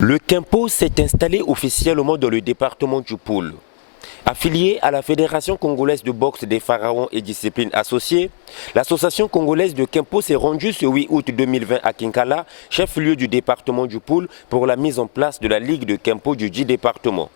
Le Kempo s'est installé officiellement dans le département du Poul. Affilié à la Fédération congolaise de boxe des pharaons et disciplines associées, l'association congolaise de Kempo s'est rendue ce 8 août 2020 à Kinkala, chef-lieu du département du Poul, pour la mise en place de la Ligue de Kempo du dit département.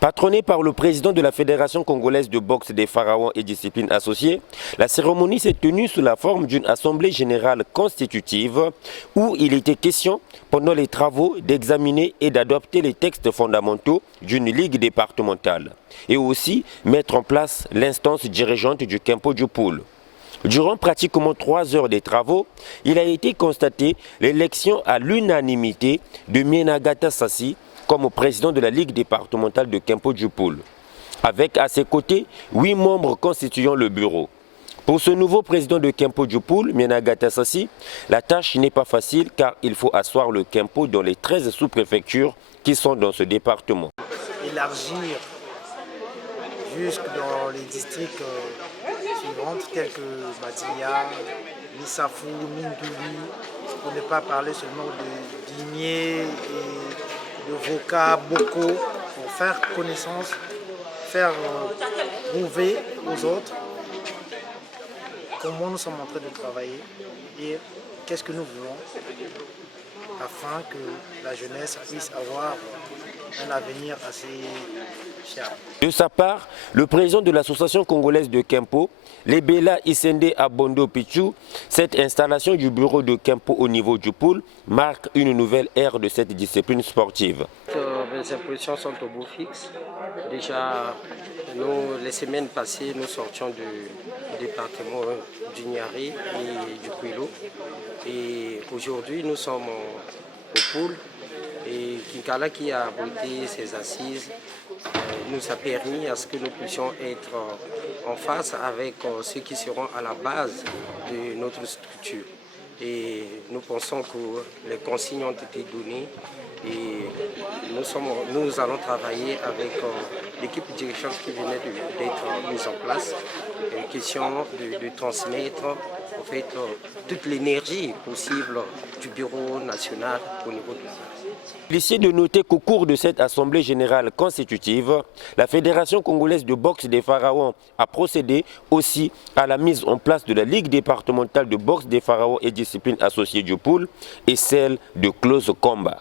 Patronnée par le président de la Fédération congolaise de boxe des pharaons et disciplines associées, la cérémonie s'est tenue sous la forme d'une assemblée générale constitutive où il était question, pendant les travaux, d'examiner et d'adopter les textes fondamentaux d'une ligue départementale et aussi mettre en place l'instance dirigeante du Kempo du Poul. Durant pratiquement 3 heures de travaux, il a été constaté l'élection à l'unanimité de Mienagata Sassi comme président de la Ligue départementale de Kempo du Poul, avec à ses côtés 8 membres constituant le bureau. Pour ce nouveau président de Kempo du Poul, Mienagata Sassi, la tâche n'est pas facile car il faut asseoir le Kempo dans les 13 sous-préfectures qui sont dans ce département. Élargir jusque dans les districts suivants tels que Madia, Lissafou, Mindouli, pour ne pas parler seulement de Digné et de Voka, Boko, pour faire connaissance, faire prouver aux autres comment nous sommes en train de travailler et qu'est-ce que nous voulons afin que la jeunesse puisse avoir un avenir assez cher. De sa part, le président de l'association congolaise de Kempo, Lebela Isende Abondo Pichu, cette installation du bureau de Kempo au niveau du Poul marque une nouvelle ère de cette discipline sportive. Les impressions sont au bout fixe. Déjà, les semaines passées, nous sortions du département du Niari et du Kouilo. Et aujourd'hui, nous sommes au Poul. Et Kinkala qui a abrité ses assises nous a permis à ce que nous puissions être en face avec ceux qui seront à la base de notre structure. Et nous pensons que les consignes ont été données et nous allons travailler avec l'équipe dirigeante qui venait d'être mise en place. Une question de transmettre en fait, toute l'énergie possible du bureau national au niveau de la base. Il est de noter qu'au cours de cette assemblée générale constitutive, la Fédération congolaise de boxe des pharaons a procédé aussi à la mise en place de la Ligue départementale de boxe des pharaons et disciplines associées du Poul et celle de Close Combat.